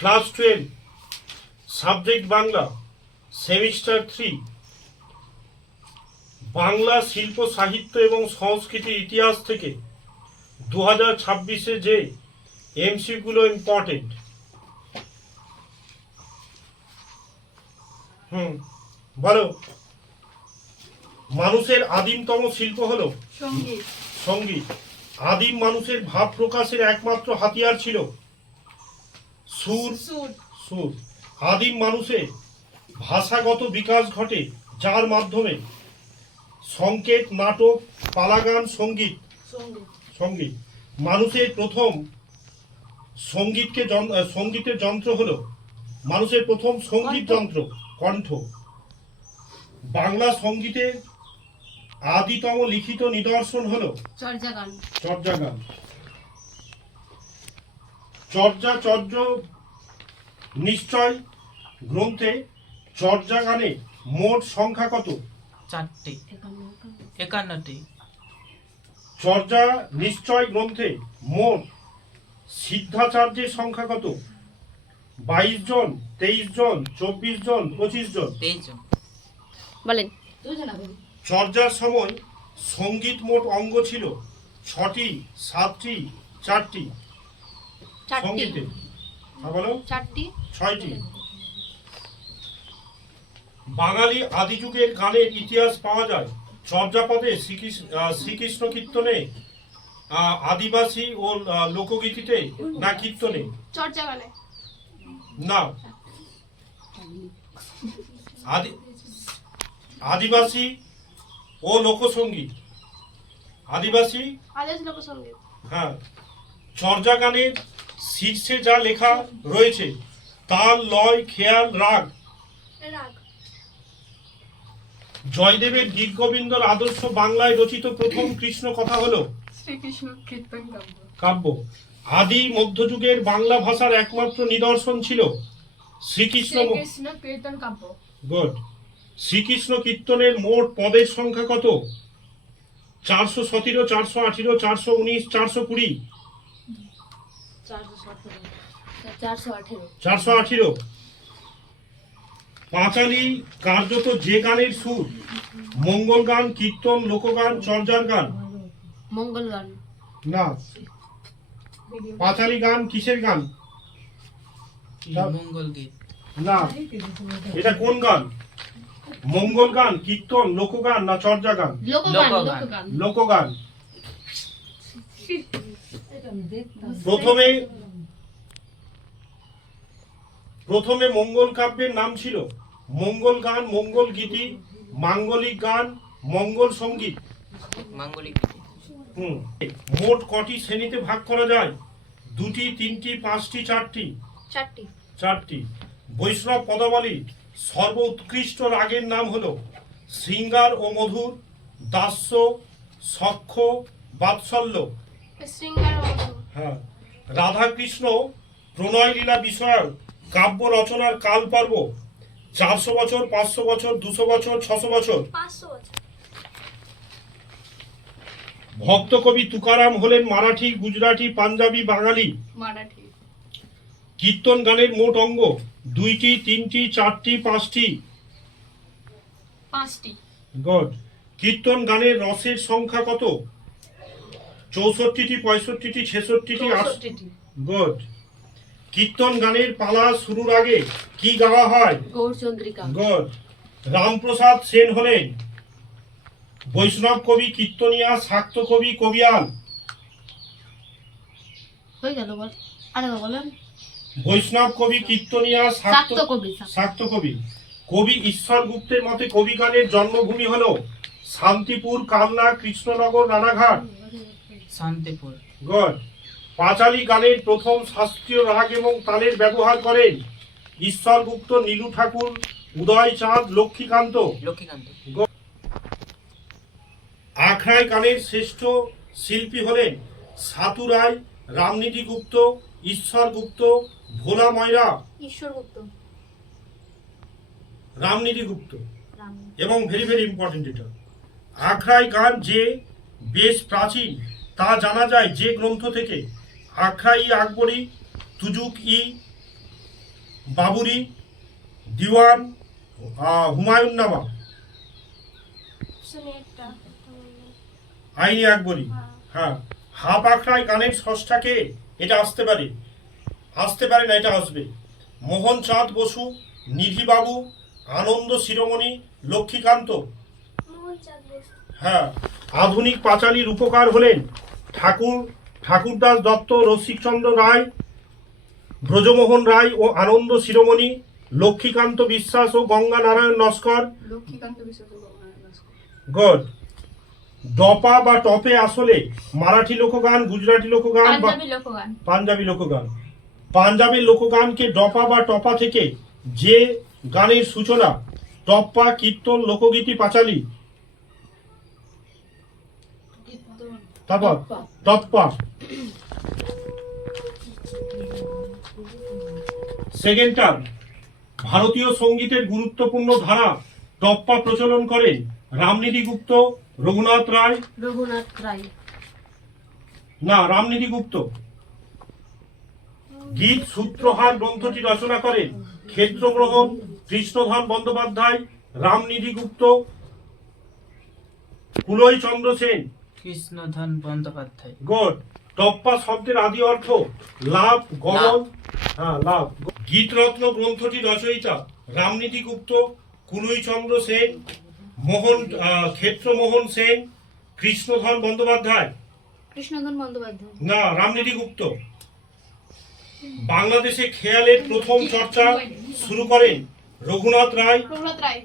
Class twelve subject Bangla semester three. Bangla শিল্প সাহিত্য এবং সংস্কৃতির ইতিহাস থেকে দু হাজার ছাব্বিশে যে এমসিগুলো ইম্পর্টেন্ট হুম বলো। মানুষের আদিমতম শিল্প হলো? সংগীত। সংগীত। আদিম মানুষের ভাব প্রকাশের একমাত্র হাতিয়ার ছিল সুর সুর। আদিম মানুষের ভাষাগত বিকাশ ঘটে যার মাধ্যমে সংকেত নাটক পালাগান সংগীত সংগীত। মানুষের প্রথম সঙ্গীতকে সঙ্গীতের যন্ত্র হলো মানুষের প্রথম সংগীত যন্ত্র কণ্ঠ। বাংলা সঙ্গীতে আদিতম লিখিত নিদর্শন হলো চর্যা গান চর্যা চর্য নিশ্চয় গ্রন্থে চর্যা গানে মোট সংখ্যা কত? চারটি। একান্ন একান্ন। একান্নটি। চর্যা নিশ্চয় গ্রন্থে মোট সিদ্ধাচার্যের সংখ্যা কত? বাইশ জন তেইশ জন চব্বিশ জন পঁচিশ জন। তেইশ জন। বলেন। চর্যার সময় সংগীত মোট অঙ্গ ছিল ছটি সাতটি চারটি। সঙ্গীতে বলো। চারটি। ছয়টি। বাঙালি আদিযুগের গানের ইতিহাস পাওয়া যায়। চর্যাপদে শ্রীকৃষ্ণ শ্রীকৃষ্ণ কীর্তনে আদিবাসী ও লোকগীতিতে না কীর্তনে? না। আদি আদিবাসী ও লোকসঙ্গীত আদিবাসী? লোকসঙ্গীত হ্যাঁ। চর্যা গানের শীর্ষে যা লেখা রয়েছে তাল লয় খেয়াল রাগ। জয়দেবের গীত গোবিন্দর আদর্শ বাংলায় রচিত প্রথম কৃষ্ণ কথা হলো শ্রীকৃষ্ণ কীর্তন কাব্য। কাব্য। আদি মধ্যযুগের বাংলা ভাষার একমাত্র নিদর্শন ছিল শ্রীকৃষ্ণ শ্রীকৃষ্ণ কীর্তন কাব্য। গুড শ্রীকৃষ্ণ কীর্তনের মোট পদের সংখ্যা কত? চারশো সতেরো চারশো আঠেরো চারশো উনিশ চারশো কুড়ি। চারশো আঠেরো। পাঁচালি কার্যত যে গানের সুর মঙ্গল গান কীর্তন লোকগান চর্যার গান? মঙ্গল গান। না। পাঁচালি গান কিসের গান? মঙ্গল গীত। না। এটা কোন গান? মঙ্গল গান কীর্তন লোকগান না চর্যা গান লোকগান। লোকগান। প্রথমে প্রথমে মঙ্গল কাব্যের নাম ছিল মঙ্গল গান মঙ্গল গীতি মাঙ্গলিক গান মঙ্গল সংগীত। মাঙ্গলিক হুম। মোট কটি শ্রেণীতে ভাগ করা যায়? দুটি তিনটি পাঁচটি চারটি? চারটি। চারটি। বৈষ্ণব পদাবলী সর্বোৎকৃষ্ট রাগের নাম হলো শৃঙ্গার ও মধুর দাস্য সখ্য বাৎসল্য। হ্যাঁ। রাধাকৃষ্ণ প্রণয় লীলা বিষয়ক কাব্য রচনার কাল পর্ব চারশো বছর পাঁচশো বছর দুশো বছর ছশো বছর। ভক্ত কবি তুকারাম হলেন মারাঠি গুজরাটি পাঞ্জাবি বাঙালি। কীর্তন গানের মোট অঙ্গ দুইটি তিনটি চারটি পাঁচটি। পাঁচটি। গড। কীর্তন গানের রসের সংখ্যা কত? চৌষট্টিটি পঁয়ষট্টিটি ছেষট্টিটি গড। কীর্তন গানের পালা শুরুর আগে কি গাওয়া হয়? গৌরচন্দ্রিকা। গড। রামপ্রসাদ সেন হলেন বৈষ্ণব কবি কীর্তনিয়া শাক্ত কবি কবিয়াল। হয়ে গেল বল। আরেকবার বলেন। বৈষ্ণব কবি কীর্তনিয়া শাক্ত শাক্ত কবি শাক্ত কবি। কবি ঈশ্বর গুপ্তের মতে কবি গানের জন্মভূমি হল শান্তিপুর কালনা কৃষ্ণনগর রানাঘাট। শান্তিপুর। গড পাঁচালী গানের প্রথম শাস্ত্রীয় রাগ এবং তালের ব্যবহার করেন ঈশ্বরগুপ্ত নীলু ঠাকুর উদয় চাঁদ লক্ষ্মীকান্ত। লক্ষ্মীকান্ত। আখড়াই গানের শ্রেষ্ঠ শিল্পী হলেন সাতু রায় রামনীতি গুপ্ত ঈশ্বর গুপ্ত ভোলা ময়রা। ঈশ্বর গুপ্ত। রামনীতি। গুপ্ত এবং ভেরি ভেরি ইম্পর্টেন্ট এটা। আখড়াই গান যে বেশ প্রাচীন তা জানা যায় যে গ্রন্থ থেকে আখড়াই আকবরী তুজুক ই বাবুরি দিওয়ান হুমায়ুন নামা আইনি আকবরী। হ্যাঁ। হাফ আখড়ায় গানের ষষ্ঠাকে এটা আসতে পারে। আসতে পারে না এটা আসবে। মোহন চাঁদ বসু নিধিবাবু আনন্দ শিরোমণি লক্ষ্মীকান্ত। হ্যাঁ। আধুনিক পাঁচালীর উপকার হলেন ঠাকুর ঠাকুরদাস দত্ত রসিকচন্দ্র রায় ব্রজমোহন রায় ও আনন্দ শিরোমণি লক্ষ্মীকান্ত বিশ্বাস ও গঙ্গা নারায়ণ নস্কর। গড। ডপা বা টপে আসলে মারাঠি লোকগান গুজরাটি লোকগান বা পাঞ্জাবি লোকগান। পাঞ্জাবি লোকগানকে ডপা বা টপা থেকে যে গানের সূচনা টপ্পা কীর্তন লোকগীতি পাঁচালি তারপর টপ্পা সেকেন্ড টার্ম ভারতীয় সঙ্গীতের গুরুত্বপূর্ণ ধারা টপ্পা প্রচলন করেন রামনিধি গুপ্ত রঘুনাথ রায়। রঘুনাথ রায়। না রামনিধি গুপ্ত। গীত সূত্রহার গ্রন্থটি রচনা করেন ক্ষেত্রগ্রহণ কৃষ্ণধন বন্দ্যোপাধ্যায় রামনিধি গুপ্ত কুলই চন্দ্র সেন। কৃষ্ণধন বন্দ্যোপাধ্যায়। গড। টপ্পা শব্দের আদি অর্থ লাভ গমন হ্যাঁ লাভ। গীতরত্ন গ্রন্থটি রচয়িতা রামনীতি গুপ্ত কুলই চন্দ্র সেন মোহন ক্ষেত্রমোহন সেন কৃষ্ণধন বন্দ্যোপাধ্যায়। কৃষ্ণধন বন্দ্যোপাধ্যায়। না রামনীতি গুপ্ত। বাংলাদেশে খেয়ালের প্রথম চর্চা শুরু করেন রঘুনাথ রায়। রঘুনাথ রায়।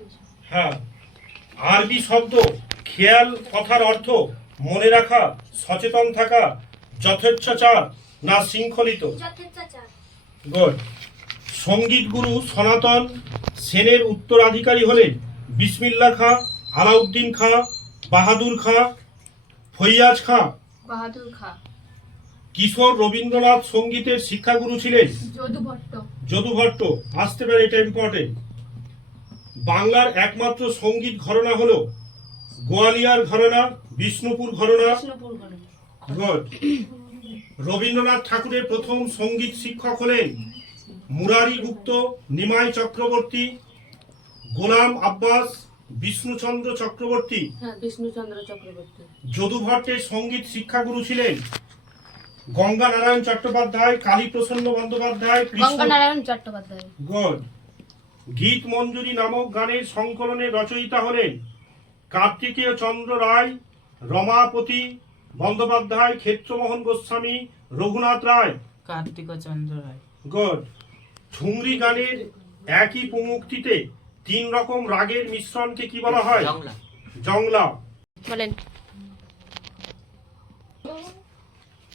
হ্যাঁ। আরবি শব্দ খেয়াল কথার অর্থ মনে রাখা সচেতন থাকা যথেচ্ছাচার না শৃঙ্খলিত। গুড সংগীত গুরু সনাতন সেনের উত্তরাধিকারী হলেন বিসমিল্লা খাঁ আলাউদ্দিন খাঁ বাহাদুর খাঁ ফৈয়াজ খাঁ। বাহাদুর খা। কিশোর রবীন্দ্রনাথ সঙ্গীতের শিক্ষাগুরু ছিলেন যদু যদু ভট্ট। আসতে পারে এটা ইম্পর্টেন্ট বাংলার একমাত্র সংগীত ঘরনা হলো গোয়ালিয়ার ঘরনা বিষ্ণুপুর ঘরনা। গুড। রবীন্দ্রনাথ ঠাকুরের প্রথম সংগীত শিক্ষক হলেন মুরারি গুপ্ত নিমাই চক্রবর্তী গোলাম আব্বাস বিষ্ণুচন্দ্র চক্রবর্তী। হ্যাঁ বিষ্ণুচন্দ্র চক্রবর্তী। যদু ভট্টের সংগীত শিক্ষাগুরু ছিলেন গঙ্গা নারায়ণ চট্টোপাধ্যায় কালীপ্রসন্ন বন্দ্যোপাধ্যায় গঙ্গানারায়ণ চট্টোপাধ্যায়। গড। গীত মঞ্জুরি নামক গানের সংকলনের রচয়িতা হলেন কার্তিকেয় চন্দ্র রায় রমাপতি বন্দ্যোপাধ্যায় ক্ষেত্রমোহন গোস্বামী রঘুনাথ রায়। কার্তিক চন্দ্র রায়। গড। ঠুংরি গানের একই পুমুক্তিতে তিন রকম রাগের মিশ্রণকে কি বলা হয়? জংলা। জংলা। বলেন।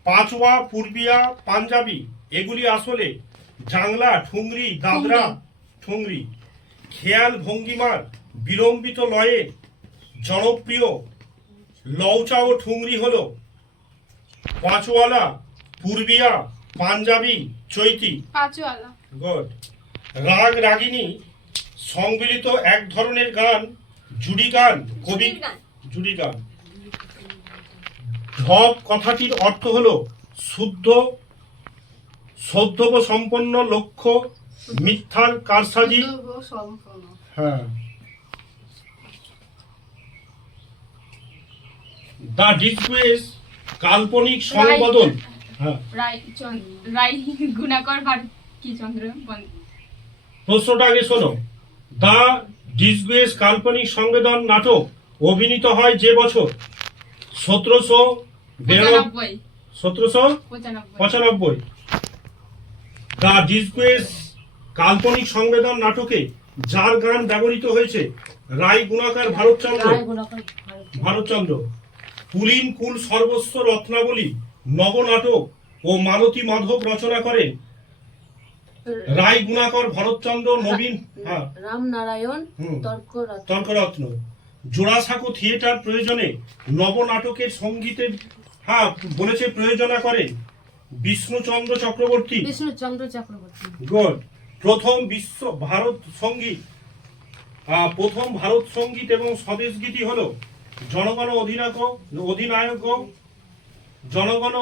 পাঁচওয়া পূর্বিয়া পাঞ্জাবি এগুলি আসলে জাংলা ঠুংরি দাদরা। ঠুংরি। খেয়াল ভঙ্গিমার বিলম্বিত লয়ে জনপ্রিয় লৌচা ও ঠুংরি হল পাঁচওয়ালা পূর্বিয়া পাঞ্জাবি চৈতি। পাঁচওয়ালা। গুড রাগ রাগিনী সংমিলিত এক ধরনের গান জুড়ি গান কবি জুড়ি গান। ঢপ কথাটির অর্থ হলো শুদ্ধ সৌদ্ধব সম্পন্ন লক্ষ্য মিথ্যার কারসাজি। হ্যাঁ। দা ডিসগ্রেস কাল্পনিক সংবদন। হ্যাঁ। প্রশ্নটা আগে শোনো। দা ডিসগ্রেস কাল্পনিক সংবেদন নাটক অভিনীত হয় যে বছর? সতেরোশো সতেরোশো পঁচানব্বই। পঁচানব্বই। দা ডিসগ্রেস কাল্পনিক সংবেদন নাটকে যার গান ব্যবহৃত হয়েছে রায় গুণাকার ভারতচন্দ্র। ভারতচন্দ্র। পুলিন কুল সর্বস্ব রত্নাবলী নবনাটক ও মালতী মাধব রচনা করেন। রায় গুণাকর ভরতচন্দ্র নবীন হ্যাঁ। রামনারায়ণ তর্ক রত্ন তর্করত্ন। জোড়াসাঁকো থিয়েটার প্রয়োজনে নবনাটকের সঙ্গীতের হ্যাঁ বলেছে প্রয়োজনা করেন বিষ্ণুচন্দ্র চক্রবর্তী। বিষ্ণুচন্দ্র চক্রবর্তী। গুড। প্রথম বিশ্ব ভারত সংগীত প্রথম ভারত সংগীত এবং স্বদেশ গীতি হলো জনগণ অধিনায়ক অধিনায়ক জনগণ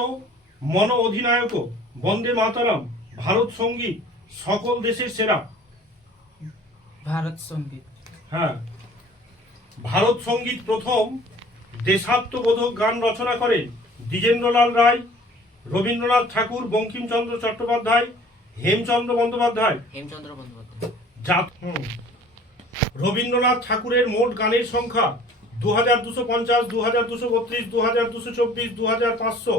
মন অধিনায়ক বন্দে মাতারাম ভারত সংগীত সকল দেশের সেরা। ভারত সংগীত। হ্যাঁ। ভারত সংগীত প্রথম দেশাত্মবোধক গান রচনা করেন দ্বিজেন্দ্রলাল রায় রবীন্দ্রনাথ ঠাকুর বঙ্কিমচন্দ্র চট্টোপাধ্যায় হেমচন্দ্র বন্দ্যোপাধ্যায়। হেমচন্দ্র বন্দ্যোপাধ্যায়। রবীন্দ্রনাথ ঠাকুরের মোট গানের সংখ্যা দু হাজার দুশো পঞ্চাশ দু হাজার দুশো বত্রিশ দু হাজার দুশো চব্বিশ দু হাজার পাঁচশো।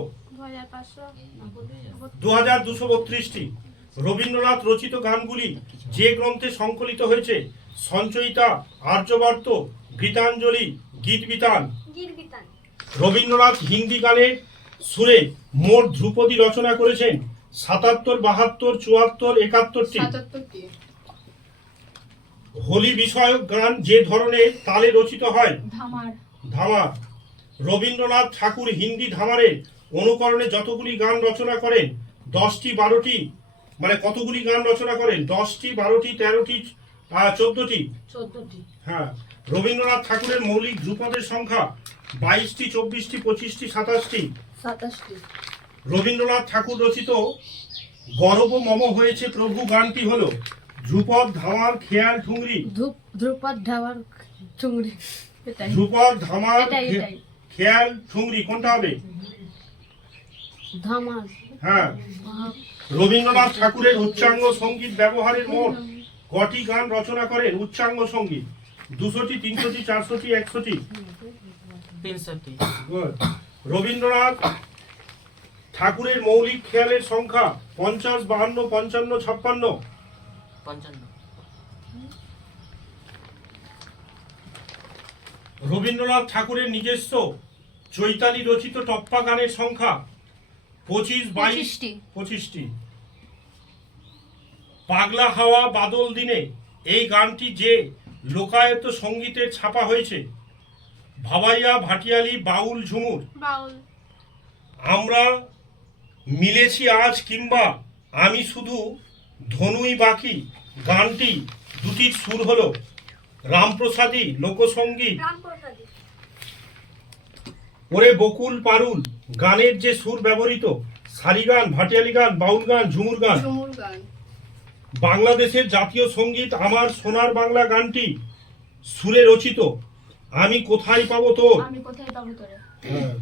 দু হাজার দুশো বত্রিশটি রবীন্দ্রনাথ রচিত গানগুলি যে গ্রন্থে সংকলিত হয়েছে সঞ্চয়িতা আর্যবার্ত গীতাঞ্জলি গীত বিতান রবীন্দ্রনাথ হিন্দি গানের সুরে মোট ধ্রুপদী রচনা করেছেন সাতাত্তর বাহাত্তর চুয়াত্তর একাত্তরটি। সাতাত্তরটি। হোলি বিষয়ক গান যে ধরনের তালে রচিত হয়। ধামার। রবীন্দ্রনাথ ঠাকুর হিন্দি ধামারের অনুকরণে যতগুলি গান রচনা করেন দশটি বারোটি মানে কতগুলি গান রচনা করেন? দশটি বারোটি তেরোটি চোদ্দটি? চোদ্দটি। হ্যাঁ। রবীন্দ্রনাথ ঠাকুরের মৌলিক ধ্রুপদের সংখ্যা বাইশটি চব্বিশটি পঁচিশটি সাতাশটি। সাতাশটি। রবীন্দ্রনাথ ঠাকুর রচিত গর্ব মম হয়েছে প্রভু গানটি হলো ধ্রুপদ ধামার খেয়াল ঠুংরি। ধ্রুপদ চুংড়ি এটাই। ধ্রুপদ ধামার খেয়াল ঠুংরি কোনটা হবে? ধামাল হ্যাঁ। রবীন্দ্রনাথ ঠাকুরের উচ্চাঙ্গ সংগীত ব্যবহারের মোট কটি গান রচনা করেন? উচ্চাঙ্গ সংগীত। দুশোটি তিনশোটি চারশোটি একশোটি? তিনশোটি। রবীন্দ্রনাথ ঠাকুরের মৌলিক খেয়ালের সংখ্যা পঞ্চাশ বাহান্ন পঞ্চান্ন ছাপ্পান্ন। পঞ্চান্ন। রবীন্দ্রনাথ ঠাকুরের নিজস্ব চৈতালি রচিত টপ্পা গানের সংখ্যা পঁচিশ বাইশ পঁচিশটি। পাগলা হাওয়া বাদল দিনে এই গানটি যে লোকায়ত সঙ্গীতের ছাপা হয়েছে ভাবাইয়া ভাটিয়ালি বাউল ঝুমুর। বাউল। আমরা মিলেছি আজ কিংবা আমি শুধু ধনুই বাকি গানটি দুটির সুর হলো রামপ্রসাদী লোকসঙ্গীত ওরে বকুল পারুল গানের যে সুর ব্যবহৃত সারি গান ভাটিয়ালি গান বাউল গান। ঝুমুর গান। বাংলাদেশের জাতীয় সংগীত আমার সোনার বাংলা গানটি সুরে রচিত। আমি কোথায় পাবো তোর? আমি কোথায় পাবো তোরে? হ্যাঁ।